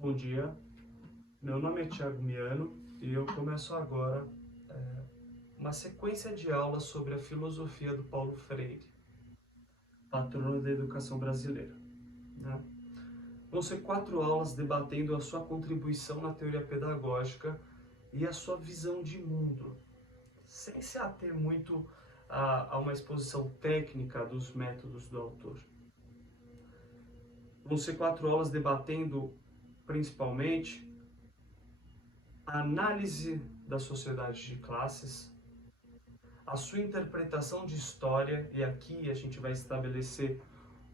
Bom dia, meu nome é Thiago Miano e eu começo agora uma sequência de aulas sobre a filosofia do Paulo Freire, patrono da educação brasileira, né? Vão ser 4 aulas debatendo a sua contribuição na teoria pedagógica e a sua visão de mundo, sem se ater muito a uma exposição técnica dos métodos do autor. Vão ser 4 aulas debatendo principalmente a análise da sociedade de classes, a sua interpretação de história, e aqui a gente vai estabelecer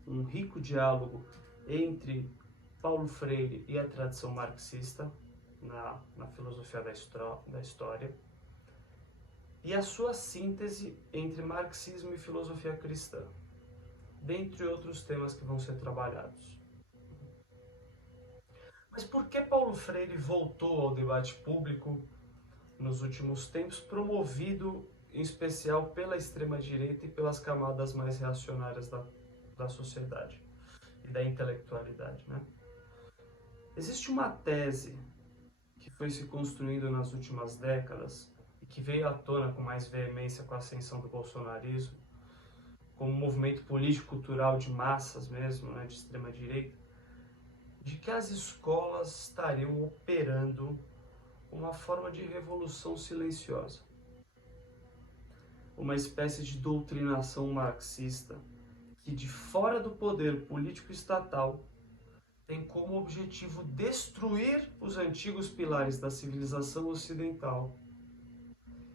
um rico diálogo entre Paulo Freire e a tradição marxista na filosofia da história, e a sua síntese entre marxismo e filosofia cristã, dentre outros temas que vão ser trabalhados. Mas por que Paulo Freire voltou ao debate público nos últimos tempos, promovido em especial pela extrema-direita e pelas camadas mais reacionárias da sociedade e da intelectualidade, né? Existe uma tese que foi se construindo nas últimas décadas e que veio à tona com mais veemência com a ascensão do bolsonarismo, como um movimento político-cultural de massas mesmo, né, de extrema-direita, de que as escolas estariam operando uma forma de revolução silenciosa, uma espécie de doutrinação marxista que, de fora do poder político estatal, tem como objetivo destruir os antigos pilares da civilização ocidental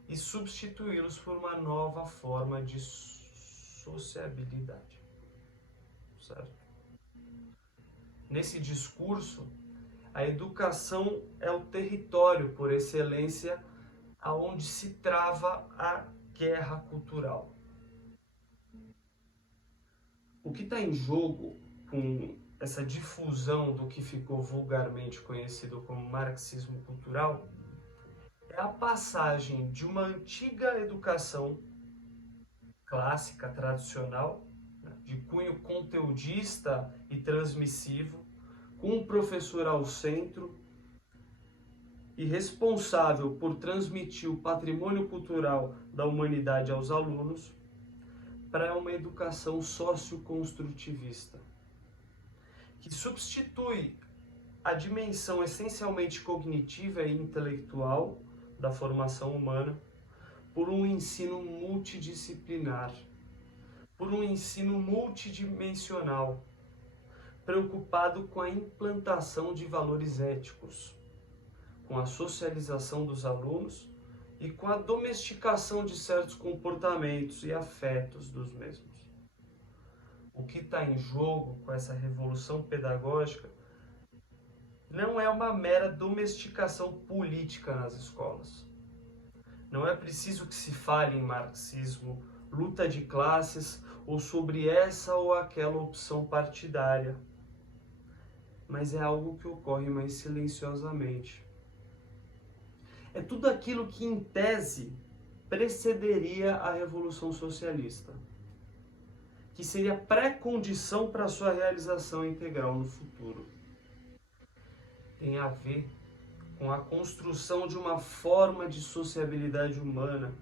e substituí-los por uma nova forma de sociabilidade, certo? Nesse discurso, a educação é o território por excelência aonde se trava a guerra cultural. O que está em jogo com essa difusão do que ficou vulgarmente conhecido como marxismo cultural é a passagem de uma antiga educação clássica, tradicional, de cunho conteudista e transmissivo, com um professor ao centro e responsável por transmitir o patrimônio cultural da humanidade aos alunos, para uma educação socioconstrutivista, que substitui a dimensão essencialmente cognitiva e intelectual da formação humana por um ensino multidisciplinar, por um ensino multidimensional, preocupado com a implantação de valores éticos, com a socialização dos alunos e com a domesticação de certos comportamentos e afetos dos mesmos. O que está em jogo com essa revolução pedagógica não é uma mera domesticação política nas escolas. Não é preciso que se fale em marxismo, luta de classes ou sobre essa ou aquela opção partidária, mas é algo que ocorre mais silenciosamente. É tudo aquilo que, em tese, precederia a Revolução Socialista, que seria pré-condição para a sua realização integral no futuro. Tem a ver com a construção de uma forma de sociabilidade humana,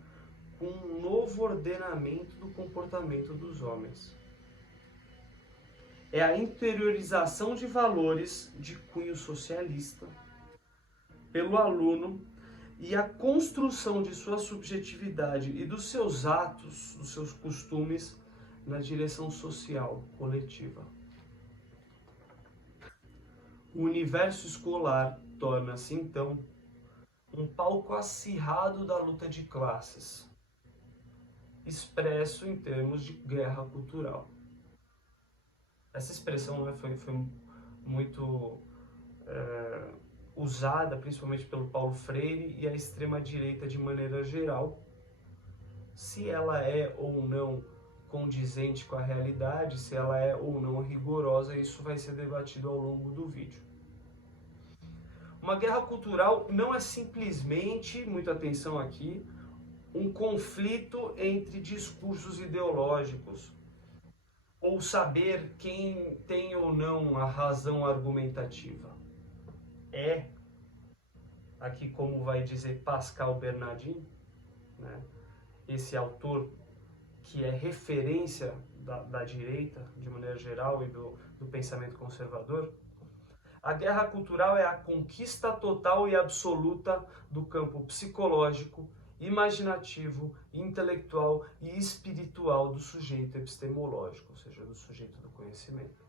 com um novo ordenamento do comportamento dos homens. É a interiorização de valores de cunho socialista pelo aluno e a construção de sua subjetividade e dos seus atos, dos seus costumes, na direção social, coletiva. O universo escolar torna-se, então, um palco acirrado da luta de classes, expresso em termos de guerra cultural. Essa expressão foi muito usada principalmente pelo Paulo Freire e a extrema-direita de maneira geral. Se ela é ou não condizente com a realidade, se ela é ou não rigorosa, isso vai ser debatido ao longo do vídeo. Uma guerra cultural não é simplesmente, muita atenção aqui, um conflito entre discursos ideológicos, ou saber quem tem ou não a razão argumentativa. é, aqui como vai dizer Pascal Bernardin, né, esse autor que é referência da direita, de maneira geral, e do pensamento conservador, a guerra cultural é a conquista total e absoluta do campo psicológico, imaginativo, intelectual e espiritual do sujeito epistemológico, ou seja, do sujeito do conhecimento.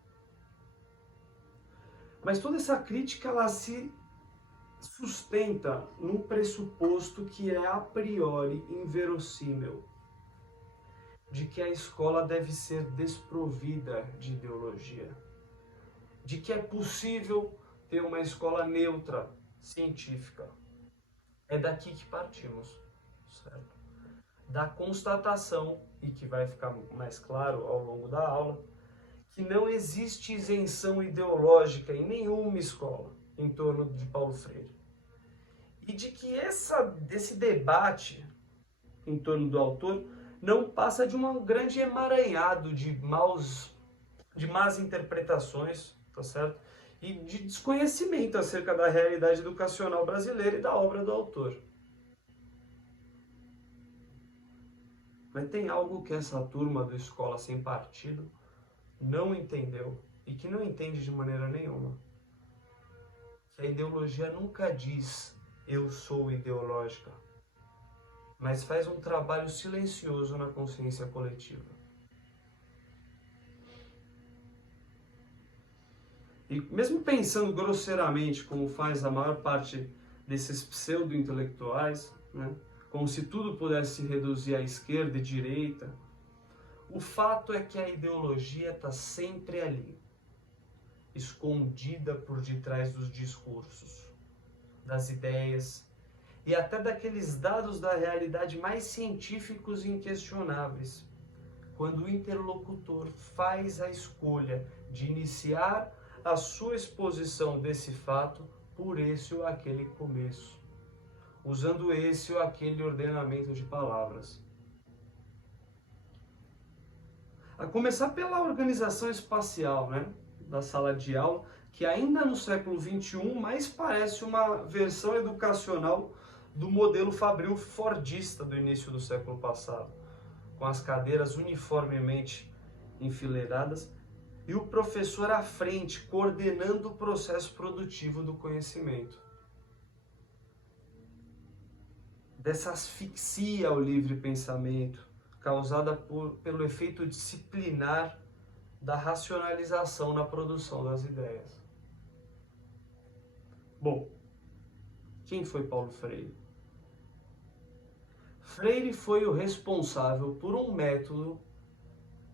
Mas toda essa crítica, ela se sustenta num pressuposto que é a priori inverossímil, de que a escola deve ser desprovida de ideologia, de que é possível ter uma escola neutra, científica. É daqui que partimos, certo? Da constatação, e que vai ficar mais claro ao longo da aula, que não existe isenção ideológica em nenhuma escola em torno de Paulo Freire. E de que esse debate em torno do autor não passa de um grande emaranhado de más interpretações, tá certo? E de desconhecimento acerca da realidade educacional brasileira e da obra do autor. Mas tem algo que essa turma do Escola Sem Partido não entendeu e que não entende de maneira nenhuma. Que a ideologia nunca diz eu sou ideológica, mas faz um trabalho silencioso na consciência coletiva. E mesmo pensando grosseiramente, como faz a maior parte desses pseudo-intelectuais, né, como se tudo pudesse se reduzir à esquerda e direita, o fato é que a ideologia está sempre ali, escondida por detrás dos discursos, das ideias e até daqueles dados da realidade mais científicos e inquestionáveis, quando o interlocutor faz a escolha de iniciar a sua exposição desse fato por esse ou aquele começo, usando esse ou aquele ordenamento de palavras. A começar pela organização espacial, né, da sala de aula, que ainda no século XXI mais parece uma versão educacional do modelo fabril fordista do início do século passado, com as cadeiras uniformemente enfileiradas e o professor à frente, coordenando o processo produtivo do conhecimento. Dessa asfixia ao livre pensamento, causada pelo efeito disciplinar da racionalização na produção das ideias. Bom, quem foi Paulo Freire? Freire foi o responsável por um método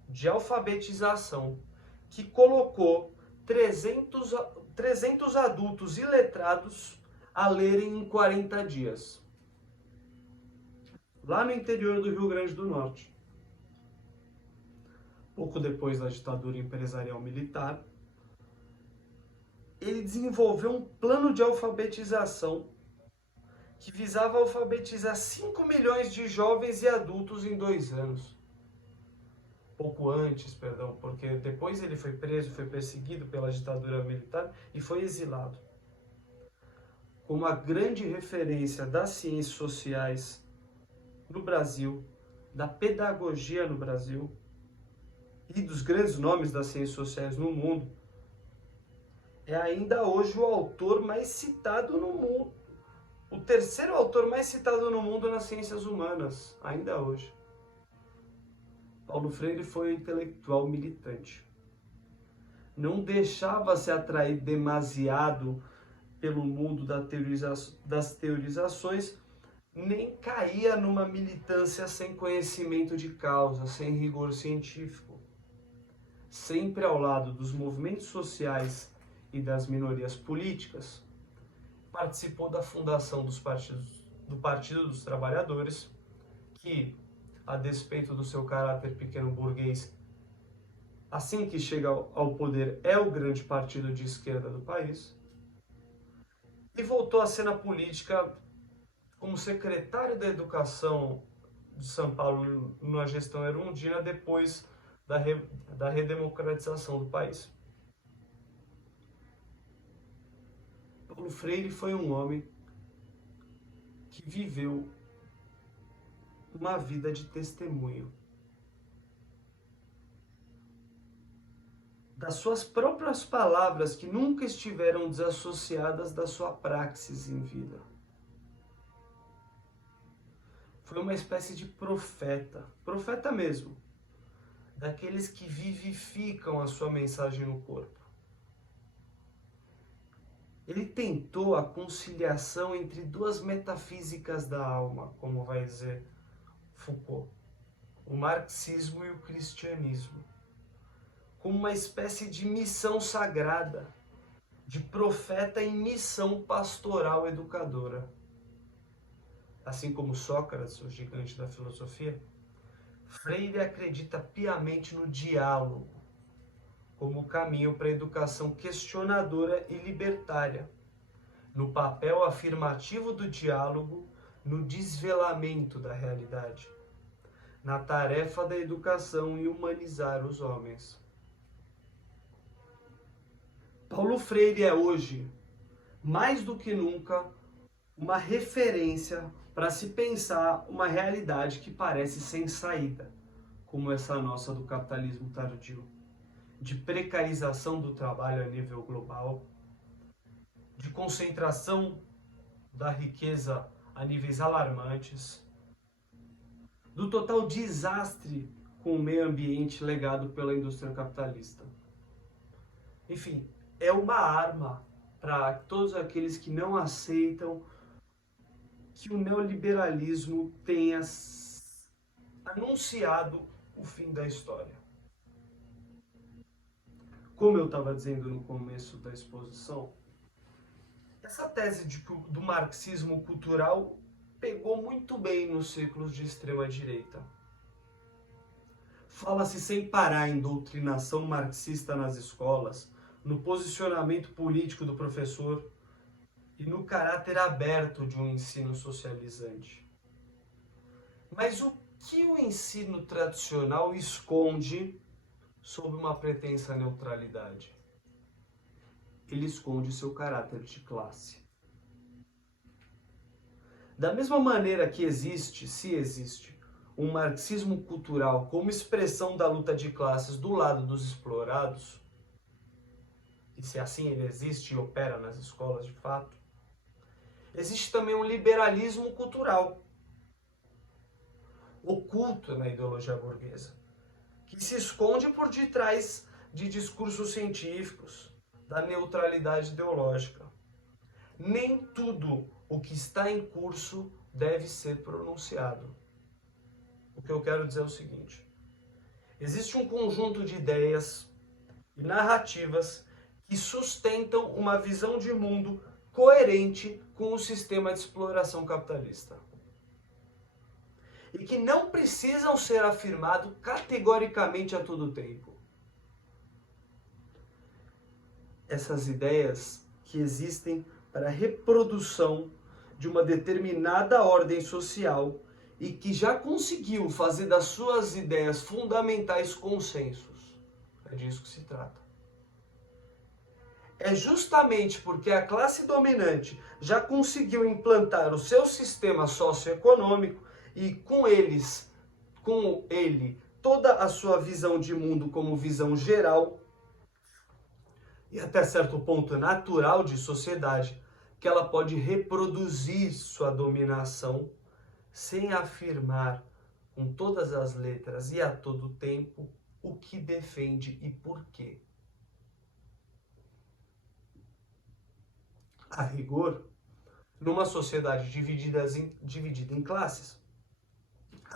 de alfabetização que colocou 300 adultos iletrados a lerem em 40 dias. Lá no interior do Rio Grande do Norte. Pouco depois da ditadura empresarial militar, ele desenvolveu um plano de alfabetização que visava alfabetizar 5 milhões de jovens e adultos em 2 anos. Pouco antes, porque depois ele foi preso, foi perseguido pela ditadura militar e foi exilado. Como a grande referência das ciências sociais no Brasil, da pedagogia no Brasil e dos grandes nomes das ciências sociais no mundo, é ainda hoje o autor mais citado no mundo. O terceiro autor mais citado no mundo nas ciências humanas, ainda hoje. Paulo Freire foi um intelectual militante. Não deixava se atrair demasiado pelo mundo das teorizações, nem caía numa militância sem conhecimento de causa, sem rigor científico. Sempre ao lado dos movimentos sociais e das minorias políticas, participou da fundação do Partido dos Trabalhadores, que, a despeito do seu caráter pequeno burguês, assim que chega ao poder, é o grande partido de esquerda do país, e voltou à cena política como secretário da Educação de São Paulo na gestão Erundina, depois da redemocratização do país. Paulo Paulo Freire foi um homem que viveu uma vida de testemunho das suas próprias palavras, que nunca estiveram desassociadas da sua praxis em vida. Foi uma espécie de profeta, profeta mesmo, daqueles que vivificam a sua mensagem no corpo. Ele tentou a conciliação entre duas metafísicas da alma, como vai dizer Foucault, o marxismo e o cristianismo, como uma espécie de missão sagrada, de profeta em missão pastoral educadora. Assim como Sócrates, o gigante da filosofia, Freire acredita piamente no diálogo como caminho para a educação questionadora e libertária, no papel afirmativo do diálogo, no desvelamento da realidade, na tarefa da educação e humanizar os homens. Paulo Freire é hoje, mais do que nunca, uma referência para se pensar uma realidade que parece sem saída, como essa nossa do capitalismo tardio, de precarização do trabalho a nível global, de concentração da riqueza a níveis alarmantes, do total desastre com o meio ambiente legado pela indústria capitalista. Enfim, é uma arma para todos aqueles que não aceitam que o neoliberalismo tenha anunciado o fim da história. Como eu estava dizendo no começo da exposição, essa tese do marxismo cultural pegou muito bem nos círculos de extrema-direita. Fala-se sem parar em doutrinação marxista nas escolas, no posicionamento político do professor e no caráter aberto de um ensino socializante. Mas o que o ensino tradicional esconde sob uma pretensa neutralidade? Ele esconde seu caráter de classe. Da mesma maneira que existe, se existe, um marxismo cultural como expressão da luta de classes do lado dos explorados, e se assim ele existe e opera nas escolas de fato, existe também um liberalismo cultural, oculto na ideologia burguesa, que se esconde por detrás de discursos científicos, da neutralidade ideológica. Nem tudo o que está em curso deve ser pronunciado. O que eu quero dizer é o seguinte: existe um conjunto de ideias e narrativas que sustentam uma visão de mundo coerente com o sistema de exploração capitalista e que não precisam ser afirmados categoricamente a todo tempo. Essas ideias que existem para a reprodução de uma determinada ordem social e que já conseguiu fazer das suas ideias fundamentais consensos. É disso que se trata. É justamente porque a classe dominante já conseguiu implantar o seu sistema socioeconômico e com ele toda a sua visão de mundo como visão geral e até certo ponto natural de sociedade, que ela pode reproduzir sua dominação sem afirmar com todas as letras e a todo tempo o que defende e por quê. A rigor, numa sociedade dividida em classes,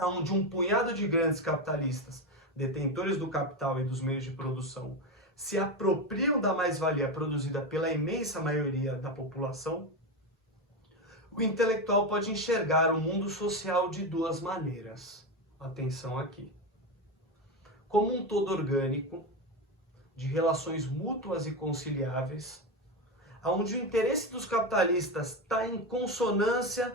onde um punhado de grandes capitalistas, detentores do capital e dos meios de produção, se apropriam da mais-valia produzida pela imensa maioria da população, o intelectual pode enxergar o mundo social de duas maneiras. Atenção aqui. Como um todo orgânico, de relações mútuas e conciliáveis, onde o interesse dos capitalistas está em consonância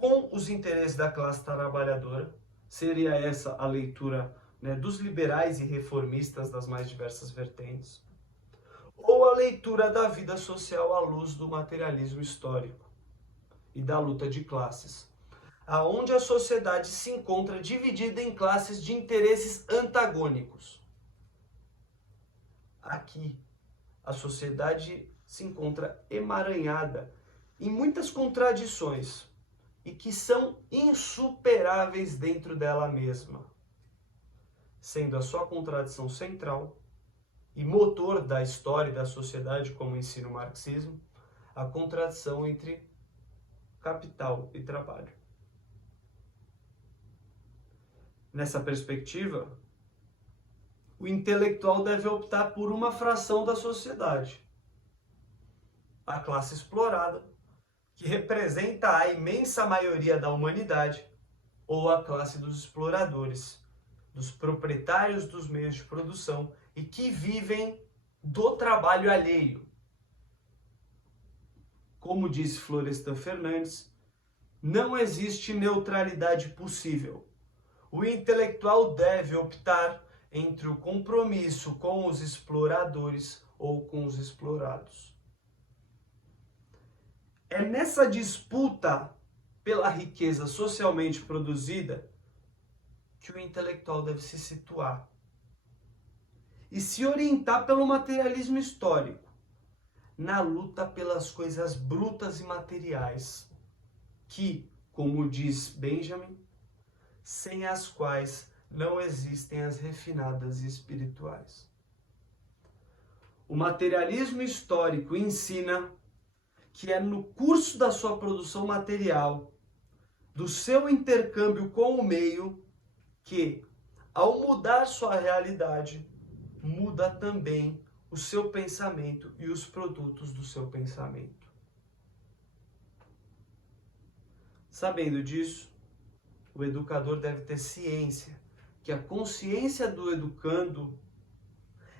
com os interesses da classe trabalhadora. Seria essa a leitura, dos liberais e reformistas das mais diversas vertentes. ou a leitura da vida social à luz do materialismo histórico e da luta de classes, aonde a sociedade se encontra dividida em classes de interesses antagônicos. Aqui, a sociedade se encontra emaranhada em muitas contradições e que são insuperáveis dentro dela mesma, sendo a sua contradição central e motor da história e da sociedade, como ensina o marxismo, a contradição entre capital e trabalho. Nessa perspectiva, o intelectual deve optar por uma fração da sociedade, a classe explorada, que representa a imensa maioria da humanidade, ou a classe dos exploradores, dos proprietários dos meios de produção e que vivem do trabalho alheio. Como disse Florestan Fernandes, não existe neutralidade possível. O intelectual deve optar entre o compromisso com os exploradores ou com os explorados. É nessa disputa pela riqueza socialmente produzida que o intelectual deve se situar e se orientar pelo materialismo histórico, na luta pelas coisas brutas e materiais, que, como diz Benjamin, sem as quais não existem as refinadas e espirituais. O materialismo histórico ensina que é no curso da sua produção material, do seu intercâmbio com o meio, que, ao mudar sua realidade, muda também o seu pensamento e os produtos do seu pensamento. Sabendo disso, o educador deve ter ciência que a consciência do educando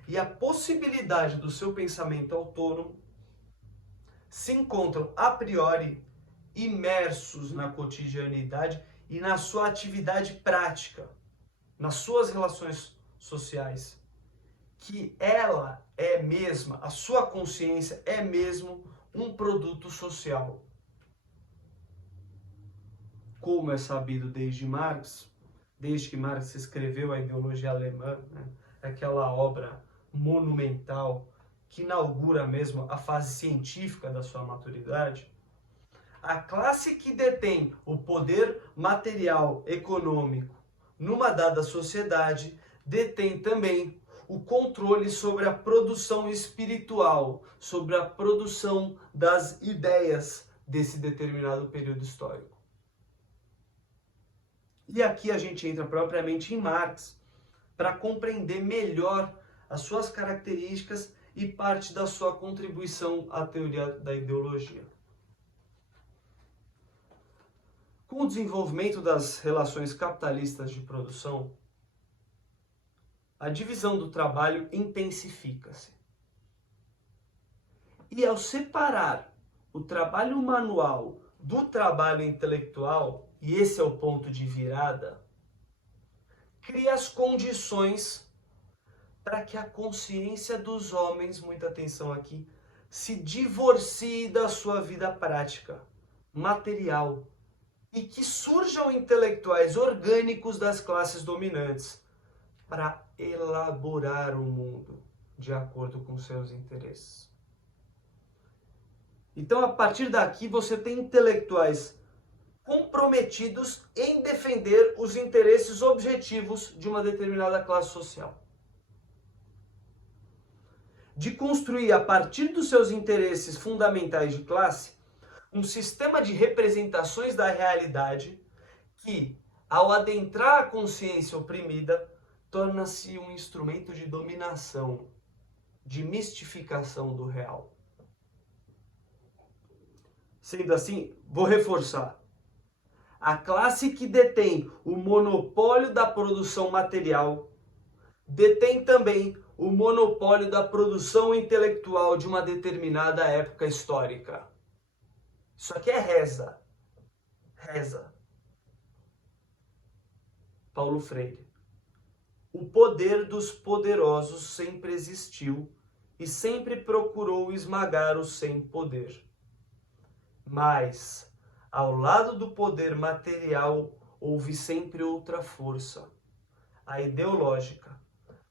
e a possibilidade do seu pensamento autônomo se encontram a priori imersos na cotidianidade e na sua atividade prática, nas suas relações sociais, que ela é mesma, a sua consciência é mesmo um produto social. Como é sabido desde que Marx escreveu a Ideologia Alemã, né, aquela obra monumental que inaugura mesmo a fase científica da sua maturidade, a classe que detém o poder material econômico numa dada sociedade detém também o controle sobre a produção espiritual, sobre a produção das ideias desse determinado período histórico. E aqui a gente entra propriamente em Marx para compreender melhor as suas características e parte da sua contribuição à teoria da ideologia. Com o desenvolvimento das relações capitalistas de produção, a divisão do trabalho intensifica-se. E ao separar o trabalho manual do trabalho intelectual, e esse é o ponto de virada, cria as condições para que a consciência dos homens, muita atenção aqui, se divorcie da sua vida prática, material, e que surjam intelectuais orgânicos das classes dominantes para elaborar o mundo de acordo com seus interesses. Então, a partir daqui, você tem intelectuais comprometidos em defender os interesses objetivos de uma determinada classe social. De construir, a partir dos seus interesses fundamentais de classe, um sistema de representações da realidade que, ao adentrar a consciência oprimida, torna-se um instrumento de dominação, de mistificação do real. Sendo assim, vou reforçar. A classe que detém o monopólio da produção material detém também o monopólio da produção intelectual de uma determinada época histórica. Isso aqui é reza. Reza. Paulo Freire. O poder dos poderosos sempre existiu e sempre procurou esmagar o sem poder. Mas, ao lado do poder material, houve sempre outra força, a ideológica,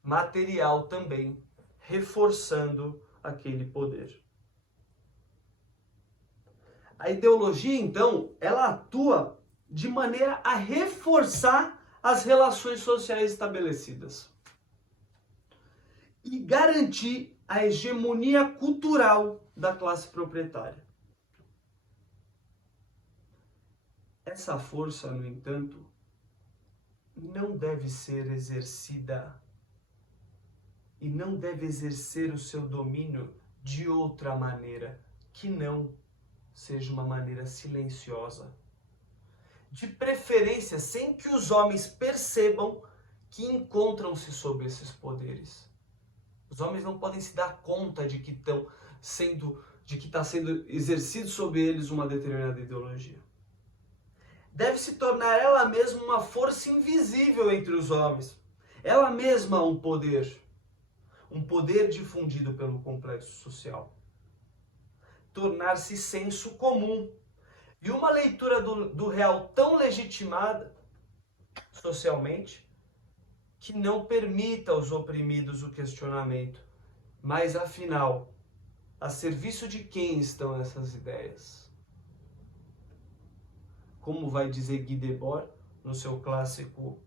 material também, reforçando aquele poder. A ideologia, então, ela atua de maneira a reforçar as relações sociais estabelecidas e garantir a hegemonia cultural da classe proprietária. Essa força, no entanto, não deve ser exercida e não deve exercer o seu domínio de outra maneira, que não seja uma maneira silenciosa. De preferência, sem que os homens percebam que encontram-se sob esses poderes. Os homens não podem se dar conta de que está sendo exercido sobre eles uma determinada ideologia. Deve se tornar ela mesma uma força invisível entre os homens. Ela mesma um poder difundido pelo complexo social. Tornar-se senso comum. E uma leitura do real tão legitimada socialmente que não permita aos oprimidos o questionamento. Mas, afinal, a serviço de quem estão essas ideias? Como vai dizer Guy Debord no seu clássico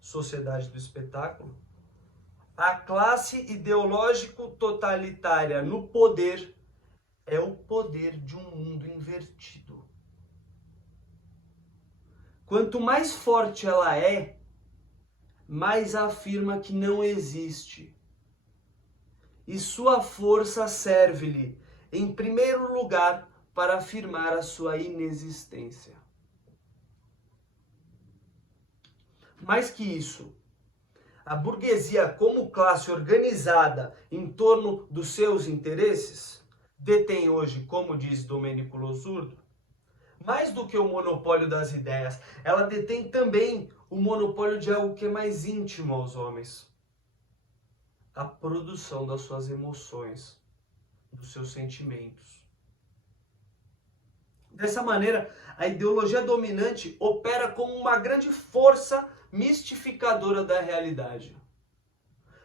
Sociedade do Espetáculo, a classe ideológico-totalitária no poder é o poder de um mundo invertido. Quanto mais forte ela é, mais afirma que não existe. E sua força serve-lhe, em primeiro lugar, para afirmar a sua inexistência. Mais que isso, a burguesia, como classe organizada em torno dos seus interesses, detém hoje, como diz Domenico Losurdo, mais do que o monopólio das ideias, ela detém também o monopólio de algo que é mais íntimo aos homens. A produção das suas emoções, dos seus sentimentos. Dessa maneira, a ideologia dominante opera como uma grande força mistificadora da realidade.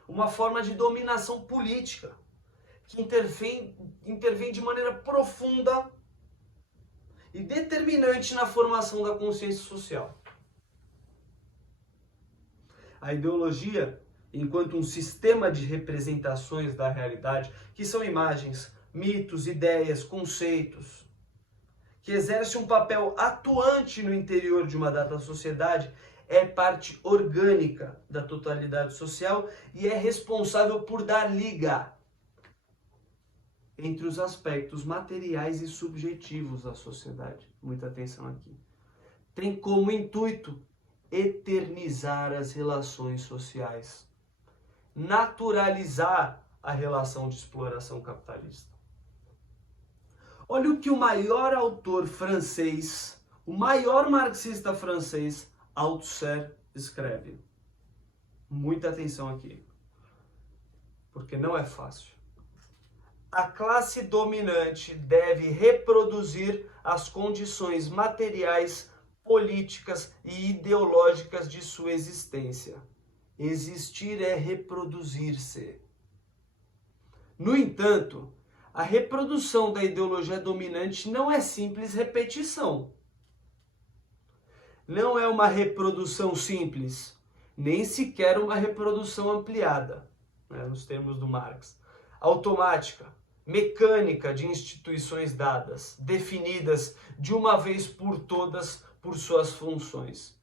Uma forma de dominação política que intervém de maneira profunda e determinante na formação da consciência social. A ideologia, enquanto um sistema de representações da realidade, que são imagens, mitos, ideias, conceitos, que exerce um papel atuante no interior de uma dada sociedade, é parte orgânica da totalidade social e é responsável por dar liga entre os aspectos materiais e subjetivos da sociedade. Muita atenção aqui. Tem como intuito eternizar as relações sociais, naturalizar a relação de exploração capitalista. Olha o que o maior autor francês, o maior marxista francês, Althusser, escreve. Muita atenção aqui, porque não é fácil. A classe dominante deve reproduzir as condições materiais, políticas e ideológicas de sua existência. Existir é reproduzir-se. No entanto, a reprodução da ideologia dominante não é simples repetição. Não é uma reprodução simples, nem sequer uma reprodução ampliada, nos termos do Marx. Automática, mecânica de instituições dadas, definidas de uma vez por todas por suas funções.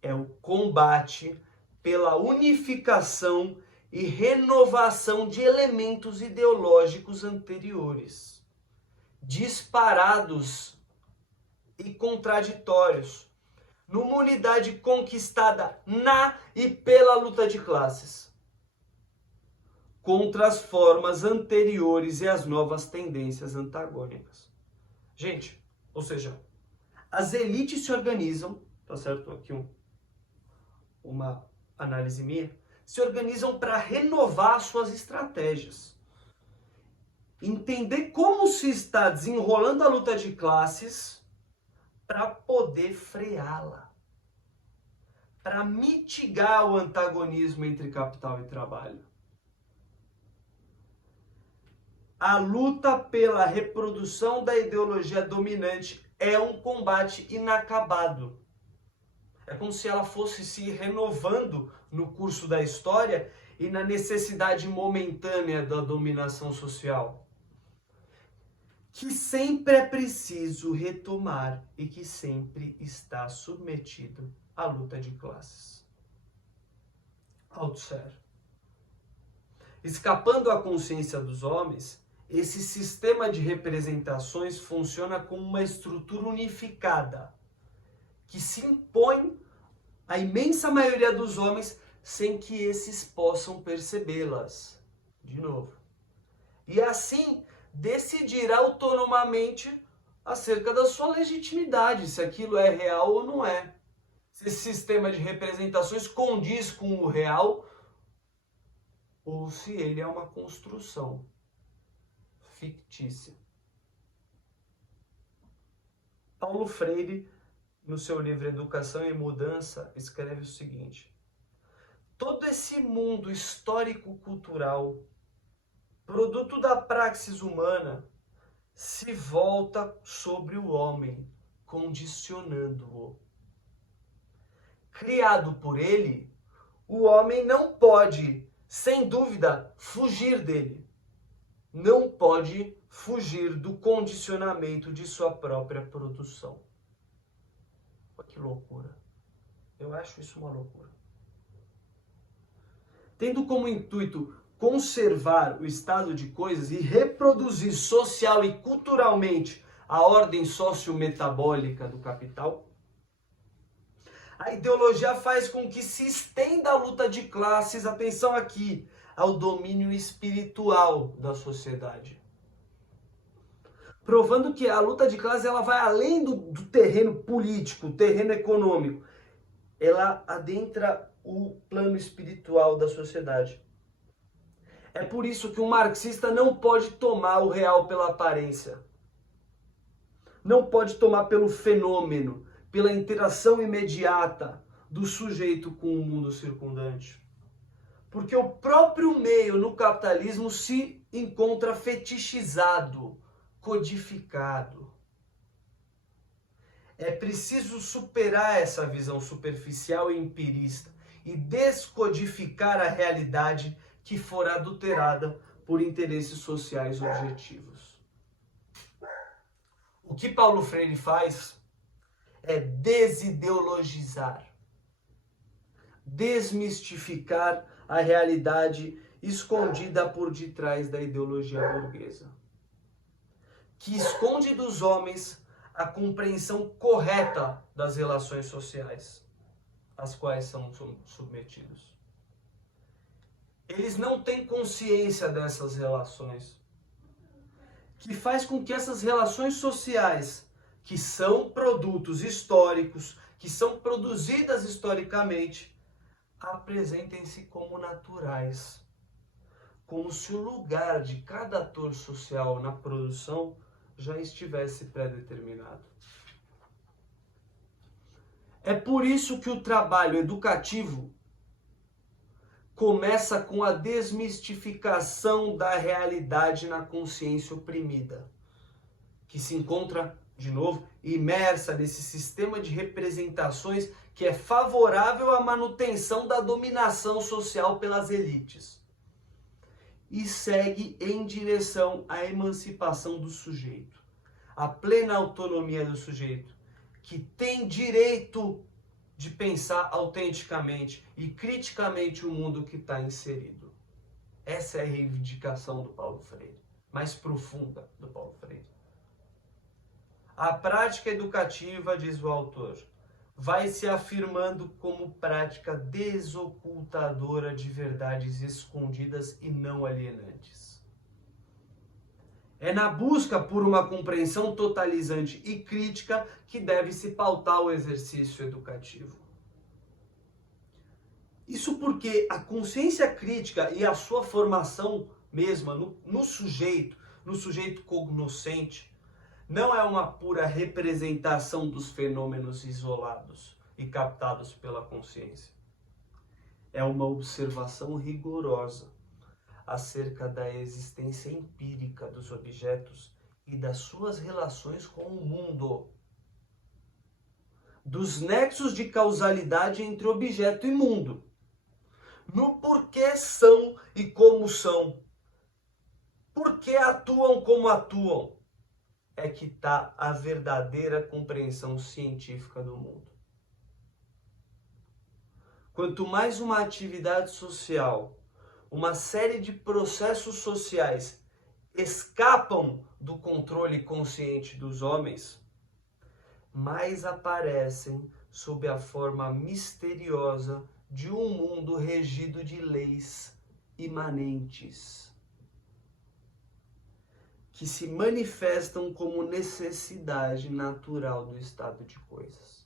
É o combate pela unificação e renovação de elementos ideológicos anteriores, disparados e contraditórios, numa unidade conquistada na e pela luta de classes, contra as formas anteriores e as novas tendências antagônicas. Gente, ou seja, as elites se organizam, tá certo? Aqui uma análise minha, se organizam para renovar suas estratégias, entender como se está desenrolando a luta de classes para poder freá-la, para mitigar o antagonismo entre capital e trabalho. A luta pela reprodução da ideologia dominante é um combate inacabado. É como se ela fosse se renovando no curso da história e na necessidade momentânea da dominação social, que sempre é preciso retomar e que sempre está submetido à luta de classes. Althusser. Escapando à consciência dos homens, esse sistema de representações funciona como uma estrutura unificada, que se impõe à imensa maioria dos homens sem que esses possam percebê-las. De novo. E assim, decidir autonomamente acerca da sua legitimidade, se aquilo é real ou não é. Se esse sistema de representações condiz com o real ou se ele é uma construção fictícia. Paulo Freire, no seu livro Educação e Mudança, escreve o seguinte: todo esse mundo histórico-cultural, produto da praxis humana, se volta sobre o homem, condicionando-o. Criado por ele, o homem não pode, sem dúvida, fugir dele. Não pode fugir do condicionamento de sua própria produção. Que loucura. Eu acho isso uma loucura. Tendo como intuito conservar o estado de coisas e reproduzir social e culturalmente a ordem sociometabólica do capital, a ideologia faz com que se estenda a luta de classes, atenção aqui, ao domínio espiritual da sociedade. Provando que a luta de classes ela vai além do terreno político, terreno econômico. Ela adentra o plano espiritual da sociedade. É por isso que o marxista não pode tomar o real pela aparência. Não pode tomar pelo fenômeno, pela interação imediata do sujeito com o mundo circundante. Porque o próprio meio no capitalismo se encontra fetichizado, codificado. É preciso superar essa visão superficial e empirista e descodificar a realidade que for adulterada por interesses sociais objetivos. O que Paulo Freire faz é desideologizar, desmistificar a realidade escondida por detrás da ideologia burguesa, que esconde dos homens a compreensão correta das relações sociais, às quais são submetidos. Eles não têm consciência dessas relações, que faz com que essas relações sociais, que são produtos históricos, que são produzidas historicamente, apresentem-se como naturais, como se o lugar de cada ator social na produção já estivesse pré-determinado. É por isso que o trabalho educativo começa com a desmistificação da realidade na consciência oprimida, que se encontra, de novo, imersa nesse sistema de representações que é favorável à manutenção da dominação social pelas elites e segue em direção à emancipação do sujeito, à plena autonomia do sujeito, que tem direito de pensar autenticamente e criticamente o mundo que está inserido. Essa é a reivindicação do Paulo Freire, mais profunda do Paulo Freire. A prática educativa, diz o autor, vai se afirmando como prática desocultadora de verdades escondidas e não alienantes. É na busca por uma compreensão totalizante e crítica que deve se pautar o exercício educativo. Isso porque a consciência crítica e a sua formação mesma no sujeito, no sujeito cognoscente, não é uma pura representação dos fenômenos isolados e captados pela consciência. É uma observação rigorosa acerca da existência empírica dos objetos e das suas relações com o mundo, dos nexos de causalidade entre objeto e mundo, no porquê são e como são, por que atuam como atuam, é que está a verdadeira compreensão científica do mundo. Quanto mais uma atividade social, uma série de processos sociais escapam do controle consciente dos homens, mais aparecem sob a forma misteriosa de um mundo regido de leis imanentes, que se manifestam como necessidade natural do estado de coisas.